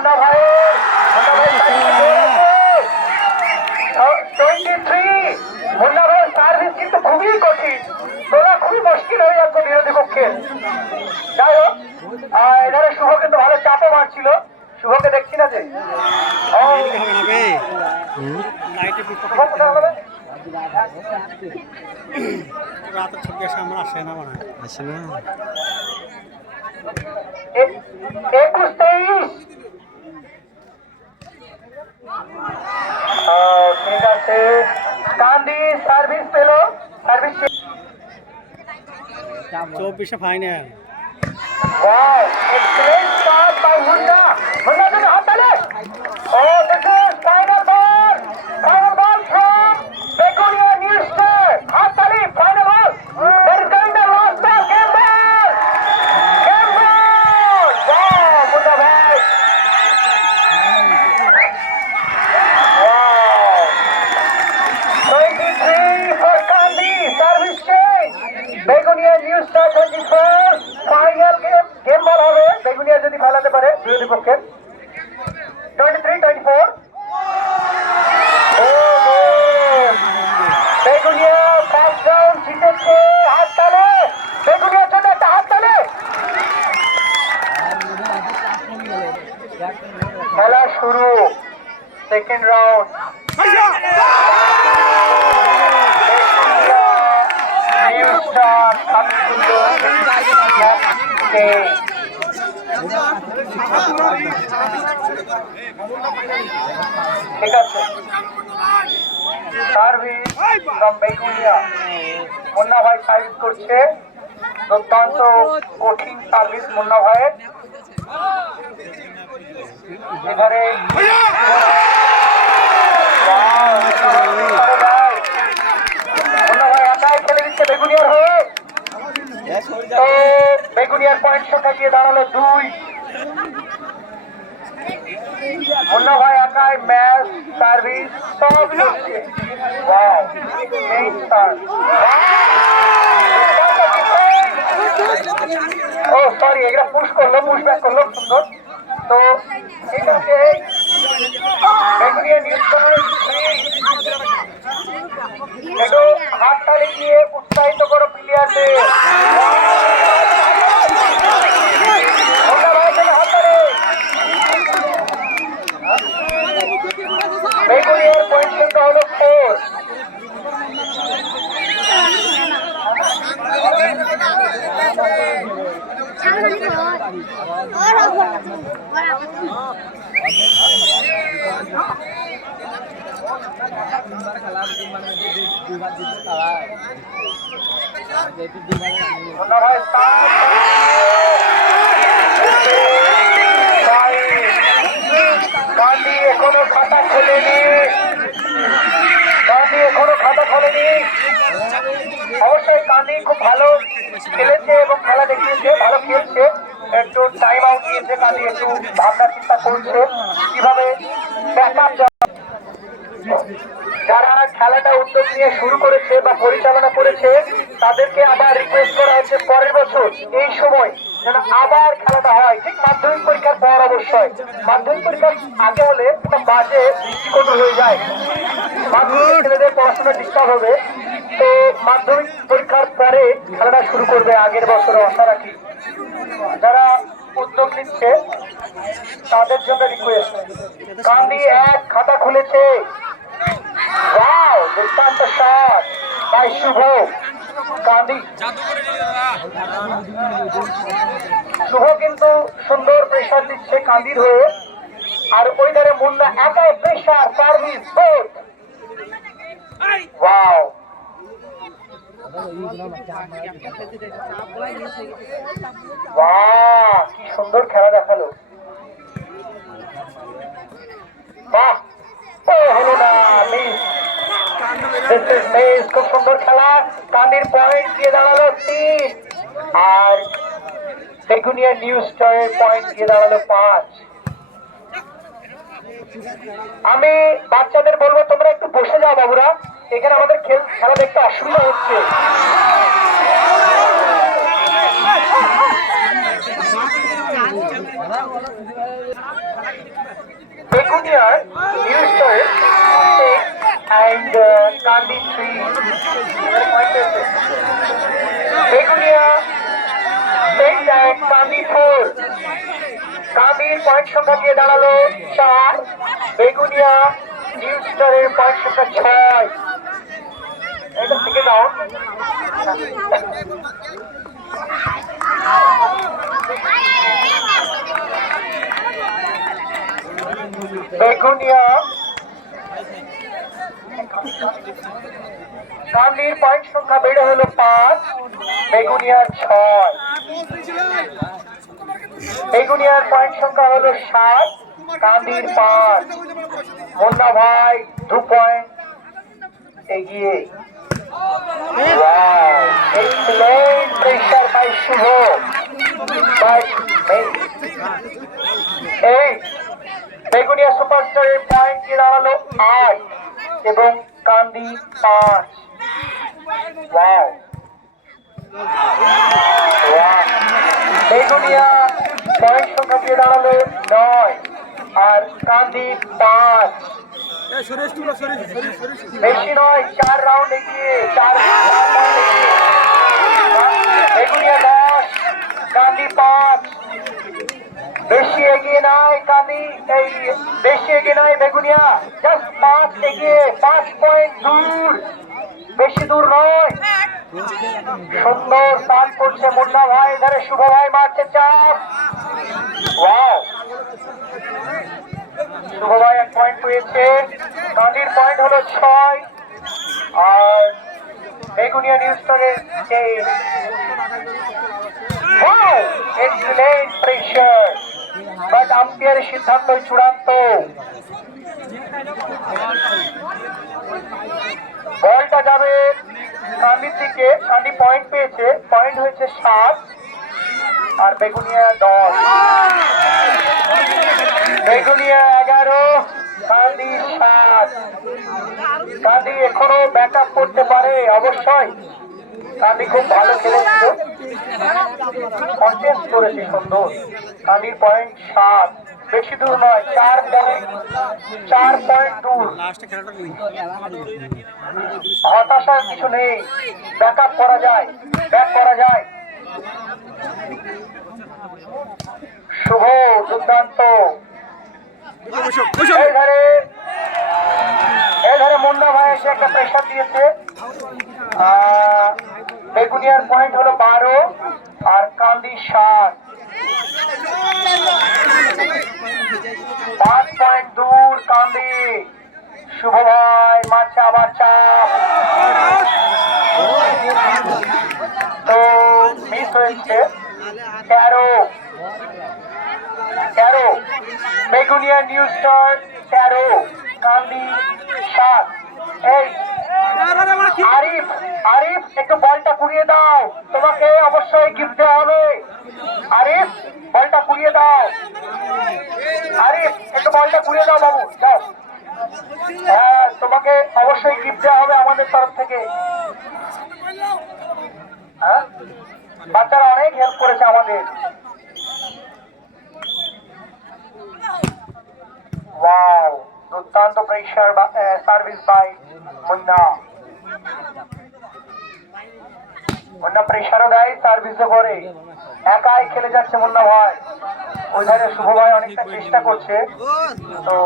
মুন্না ভাই 23। মুন্না ভাই সার্ভিস কিন্তু খুবই কঠিন, তোলা খুবই মুশকিল হয়ে যাচ্ছে বিরোধী পক্ষে। যাই হোক, এখানে শুভ কিন্তু ভালো চাপও মারছিল। শুভকে দেখছি না যে রাতের ছবি আমার আসে না, মনে হয় আসে না। 21-23। ঠিক আছে, কান্দি সার্ভিস পেল, service 24 final. Wow, excellent start by Munna. Munna to the Hatale. Oh, this is final ball. Final ball from Begunia New Star. Hatale, final ball. There is going to last ball. Game ball. Game ball. Wow, Munna bhai. Wow. 23 for Kandi. Service change. Begunia New Star 24. Final game ball হবে বেগুনিয়া যদি ফেলাতে পারে বিরোধী পক্ষের। 23-24। Begonia first round জিতেছে। হাত তালে বেগুনিয়ার জন্য, একটা হাত তালে। খেলা শুরু, সেকেন্ড রাউন্ড। ঠিক আছে, সার্ভিস ফ্রম বেগুনিয়া। মুন্না ভাই সার্ভিস করছে, অত্যন্ত কঠিন সার্ভিস মুন্না ভাইয়ের। এবারে মুন্না ভাই একাই খেলে দিচ্ছে বেগুনিয়ার হয়ে। তো বেগুনিয়ার পয়েন্ট সংখ্যা গিয়ে দাঁড়ালো 2। মুন্না ভাই একাই ম্যাচ সার্ভিস সব করছে। Wow, main star. ও সরি, এগুলা পুশ করলো, পুশ ব্যাক করলো, সুন্দর। তো ঠিক আছে, বেগুনিয়া নিউজ একটু হাত তালি দিয়ে উৎসাহিত করো প্লেয়ারদের। বেগুনিয়ার পয়েন্ট সংখ্যা হলো 4। কান্দি এখনো খাতা খোলেনি, কান্দি এখনো খাতা খোলেনি। অবশ্যই কান্দি খুব ভালো খেলেছে এবং খেলা দেখিয়েছে, ভালো খেলছে। একটু টাইম আউট নিয়েছে কান্দি, একটু ভাবনা চিন্তা করছে কিভাবে ব্যাকআপ। যারা খেলাটা উদ্যোগ নিয়ে শুরু করেছে বা পরিচালনা করেছে তাদেরকে আবার রিকোয়েস্ট করা হয়েছে পরের বছর এই সময় যেন আবার খেলাটা হয়, ঠিক মাধ্যমিক পরীক্ষার পর। অবশ্যই মাধ্যমিক পরীক্ষার আগে হলে বাজে দৃষ্টিকোণ হয়ে যায়, মাধ্যমিক ছেলেদের পড়াশোনা ডিস্টার্ব হবে। তো মাধ্যমিক পরীক্ষার পরে খেলাটা শুরু করবে আগের বছরে আশা রাখি। যারা উদ্যোগ নিচ্ছে তাদের জন্য রিকোয়েস্ট। কান্দি এক খাতা খুলেছে। ওয়াও, দুর্দান্ত শট বাই শুভ। কান্দি শুভ কিন্তু সুন্দর প্রেসার দিচ্ছে কান্দির হয়ে। আর ওই ধারে মুন্না একাই প্রেসার সার্ভিস বোট। ওয়াও, বাহ, কি সুন্দর খেলা দেখালো। বাহ, হলো না, মিস। খুব সুন্দর খেলা। কান্দির পয়েন্ট দিয়ে দাঁড়ালো 3 আর বেগুনিয়া নিউ স্টারের পয়েন্ট দিয়ে দাঁড়ালো 5। আমি বাচ্চাদের বলবো তোমরা একটু বসে যাও বাবুরা, এখানে আমাদের খেলা দেখতে অসুবিধা হচ্ছে। Beguniar, New Star, 6 and Kandi 3. Begunia, 6 and Kandi 4. কান্দির point সংখ্যা দিয়ে দাঁড়ালো 4, বেগুনিয়া নিউ স্টারের পয়েন্ট সংখ্যা 6। এটা থেকে দাও। বেগুনিয়া কান্দির পয়েন্ট সংখ্যা বেড়ে হলো 5, বেগুনিয়ার 6। বেগুনিয়ার পয়েন্ট সংখ্যা হলো 7, কান্দির 5। মুন্না ভাই 2 পয়েন্ট এগিয়ে। Excellent pressure by Shubho, but Begunia সুপারস্টারের পয়েন্ট দিয়ে দাঁড়ালো 8 এবং কান্দি 5। ওয়াও, বেগুনিয়া পয়েন্ট সংখ্যা দিয়ে দাঁড়ালো 9 আর কান্দি 5। বেশি নয়, 4 রাউন্ড এগিয়ে, 4 পয়েন্ট এগিয়ে। বেগুনিয়া 10, কান্দি 5। বেশি এগিয়ে নাই কান্দি, বেশি এগিয়ে নাই বেগুনিয়া, জাস্ট 5 এগিয়ে, 5 পয়েন্ট দূর, বেশি দূর নয়। সুন্দর স্টান করছে মুন্না ভাই, ধারে শুভ ভাই মারছে চাপ। ওয়াও, শুভ ভাই 1 পয়েন্ট পেয়েছে। কান্দির পয়েন্ট হলো 6 আর বেগুনিয়া নিউ স্টারের 8। ওয়াও, এক্সিলেন্ট প্রেসার, বাট আম্পায়ারের সিদ্ধান্তই চূড়ান্ত। বলটা যাবে কান্দির দিকে, কান্দি পয়েন্ট পেয়েছে, পয়েন্ট হয়েছে 7 আর বেগুনিয়া 10। বেগুনিয়া 11, কান্দি 7। কান্দি এখনো ব্যাক আপ করতে পারে অবশ্যই, কান্দি খুব ভালো খেলেছিল, কন্টেস্ট করেছে সুন্দর। কান্দির পয়েন্ট 7, বেশি দূর নয়, 4 পয়েন্ট দূর। হতাশার কিছু নেই, ব্যাক আপ করা যায়, ব্যাক করা যায়। শুভ, দুর্দান্ত। এধারে মুন্না ভাই এসে একটা প্রেশার দিয়েছে। বেগুনিয়ার পয়েন্ট হলো 12 আর কান্দি 7। 5 পয়েন্ট দূর কান্দি। শুভ ভাই মারছে আবার চাপ, তো মিস হয়েছে। 13, বেগুনিয়া নিউ স্টার 13, কান্দি 7। এই আরিফ, আরিফ একটু বলটা কুড়িয়ে দাও, তোমাকে অবশ্যই গিফট দেওয়া হবে। আরিফ, বলটা কুড়িয়ে দাও। আরিফ, একটু বলটা কুড়িয়ে দাও বাবু, যাও। হ্যাঁ, তোমাকে অবশ্যই গিফট দেওয়া হবে আমাদের তরফ থেকে। হ্যাঁ, বাচ্চারা অনেক হেল্প করেছে আমাদের। ওয়াও, দুর্দান্ত pressure service by Munna. Munna প্রেসারও দেয়, সার্ভিসও করে, একাই খেলে যাচ্ছে মুন্না ভাই। ওই ধারে শুভ ভাই অনেকটা চেষ্টা করছে, তো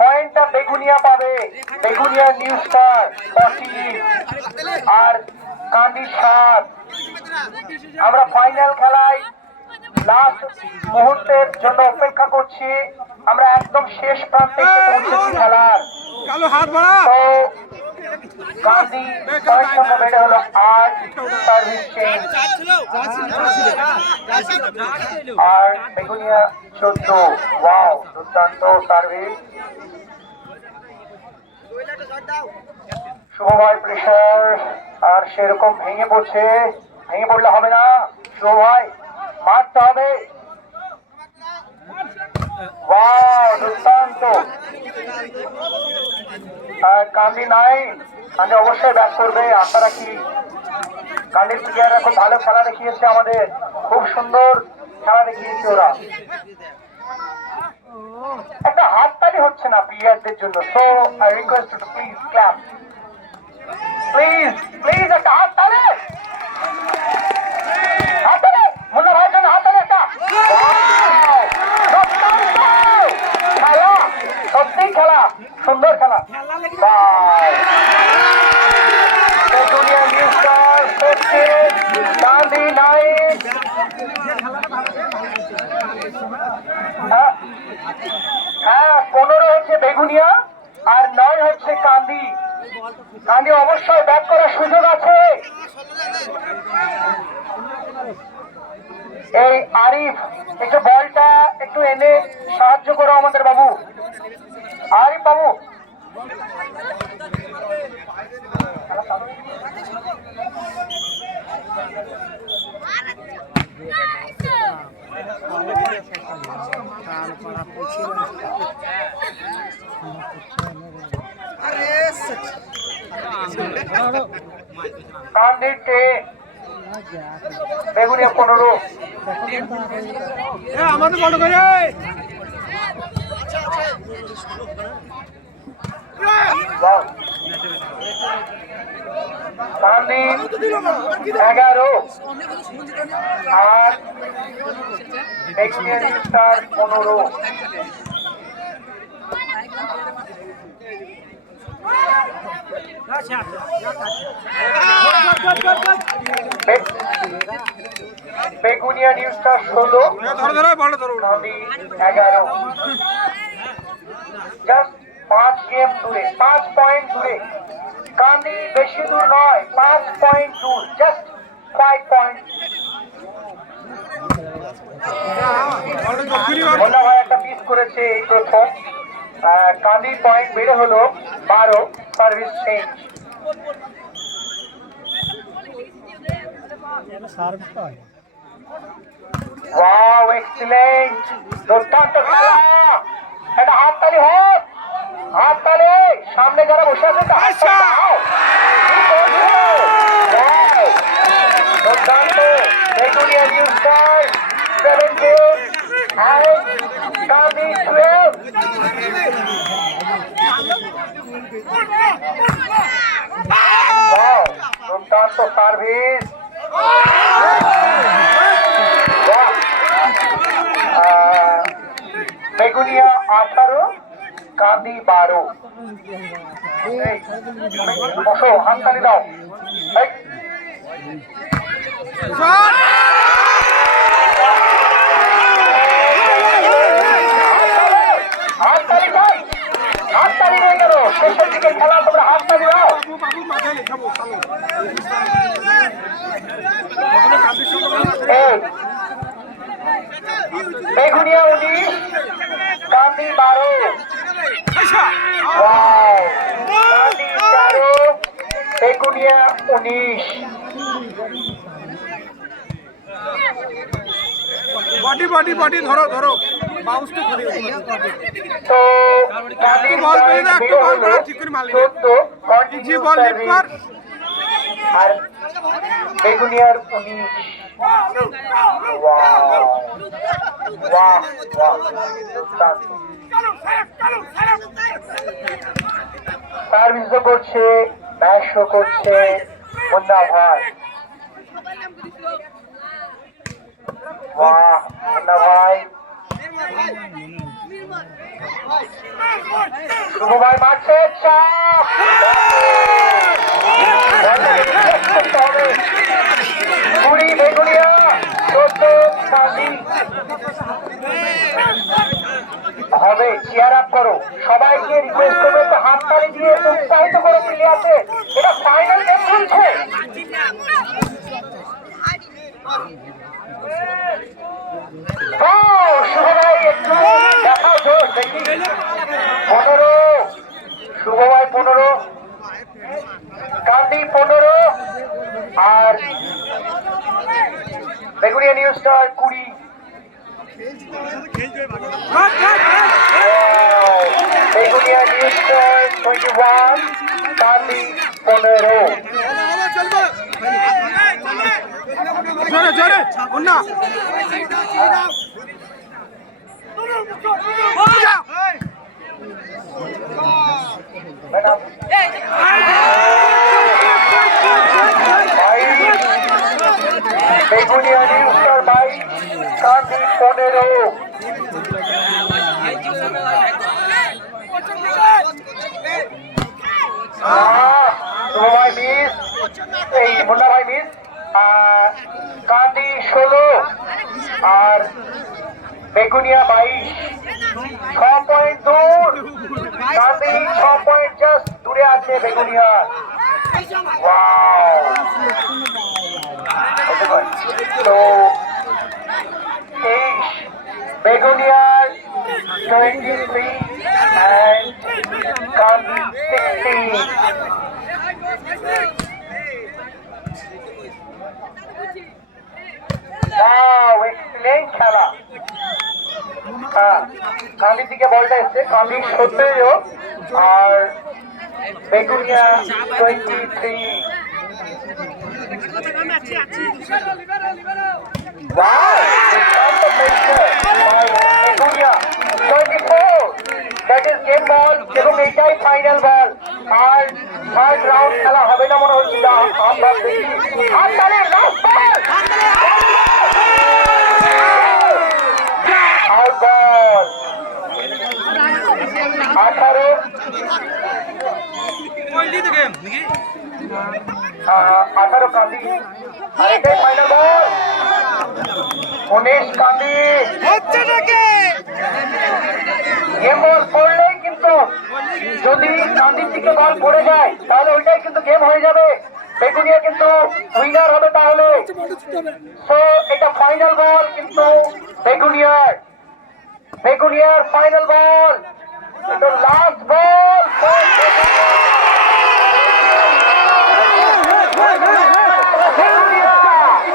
পয়েন্টটা বেগুনিয়া পাবে, বেগুনিয়া নিউ স্টার 40 আর কান্দি 7। আমরা ফাইনাল খেলায় লাস্ট মুহূর্তের জন্য অপেক্ষা করছি, আমরা একদম শেষ প্রান্তে এসে পৌঁছেছি খেলার। তো কান্দি পয়েন্ট সংখ্যা বেড়ে হলো 8, সার্ভিস চেঞ্জ, আর বেগুনিয়া 14। ওয়াও, দুর্দান্ত সার্ভিস। শুভ ভাই প্রেসার আর সেরকম ভেঙে পড়ছে, ভেঙে পড়লে হবে না, শুভ ভাই মারতে হবে। ওয়াও, দুর্দান্ত। কান্দি 9, কান্দি অবশ্যই ব্যাক করবে। আপনারা কি কান্দির প্লেয়াররা খুব ভালো খেলা দেখিয়েছে, আমাদের খুব সুন্দর খেলা দেখিয়েছে ওরা। একটা হাততালি হচ্ছে না প্লেয়ারদের জন্য, so I request to please clap, please please একটা হাততালি, হাততালি মুন্না ভাইয়ের জন্য, হাততালি একটা। খেলা সত্যি, খেলা সুন্দর খেলা। Junior new star 15, Gandhi 9। হ্যাঁ 15 হচ্ছে বেগুনিয়া আর 9 হচ্ছে কান্দি। কান্দি অবশ্যই ব্যাক করার সুযোগ আছে। এই আরিফ একটু বলটা একটু এনে সাহায্য করো আমাদের বাবু, আরিফ বাবু। কান্দি 10, বেগুনিয়া 15। আমাদের বড় করে কান্দি 11 আর begonia new star 15। Begonia new star 16, কান্দি 11। জাস্ট 5 গেম দূরে, 5 পয়েন্ট দূরে। কান্দি বেশি দূর নয়, 5 পয়েন্ট দূর, জাস্ট 5 পয়েন্ট। মোল্লা ভাই একটা মিস করেছে এই প্রথম। কান্দি পয়েন্ট বেড়ে হলো 12, সার্ভিস চেঞ্জ। ওয়াও এক্সিলেন্ট, দুর্দান্ত খেলা। এটা হাততালি হোক, হাততালি। সামনে যারা বসে আছে দুর্দান্ত। Begunia new star 17 and Kandi 12। Wow দুর্দান্ত সার্ভিস। বেগুনিয়া 18, কান্দি 12। বসো, হাততালি দাও। হাততালি চাই, হাততালি হয়ে গেল শেষের দিকে খেলা, তোমরা হাততালি দাও। বেগুনিয়া 19, কান্দি 12। কান্দি 13, বেগুনিয়া 19। বডি বডি বডি ধরো ধরো, বাউন্স তো করে তো কান্দি বল পেলে না, একটু বল করা ঠিক করে মারলি 14, ইজি বল লিফট কর। আর বেগুনিয়ার 19। সার্ভিসও করছে, ম্যাচও করছে মুন্না ভাই। বাহ মুন্না ভাই, শুভ ভাই মারছে, চাপ 20 বেগুনিয়া, 14 কান্দি। হবে চেয়ার আপ করো, সবাইকে রিকোয়েস্ট করবে তো হাততালি দিয়ে উৎসাহিত করো প্লেয়ারদের। এটা ফাইনাল গেম চলছে। শুভ ভাই একটু দেখাও জোর দেখি। 15, শুভ ভাই 15, কান্দি 15 আর begonia new star 20। Begonia new star 21, কান্দি 15। জোরে জোরে না বেগুনিয়া নিউ স্টার 22, কান্দি 15। ভাই মিস, এই মুন্না ভাই মিস, কান্দি 16 আর বেগুনিয়া 22। 6 পয়েন্ট দূর, কান্দি 6 পয়েন্ট জাস্ট দূরে আছে বেগুনিয়া। ওয়াও, তো এই বেগুনিয়ার 23 and কান্দি 16। Wow, excellent খেলা। কান্দি থেকে বলটা এসছে, কান্দি 17 আর begonia 23। Wow, begonia 24, that is game ball এবং এইটাই ফাইনাল বল। আর থার্ড রাউন্ড খেলা হবে না মনে হচ্ছে, আমরা দেখি। আর তাহলে লাস্ট বল, আউট বল। 18 কান্দি, আর এটাই ফাইনাল বল। 19 কান্দি। গেম বল পড়লেই কিন্তু, যদি কান্দির দিকে বল পড়ে যায় তাহলে ওইটাই কিন্তু গেম হয়ে যাবে, বেগুনিয়া কিন্তু উইনার হবে তাহলে। সো এটা ফাইনাল বল কিন্তু বেগুনিয়ার ফাইনাল বল, এটা লাস্ট বল।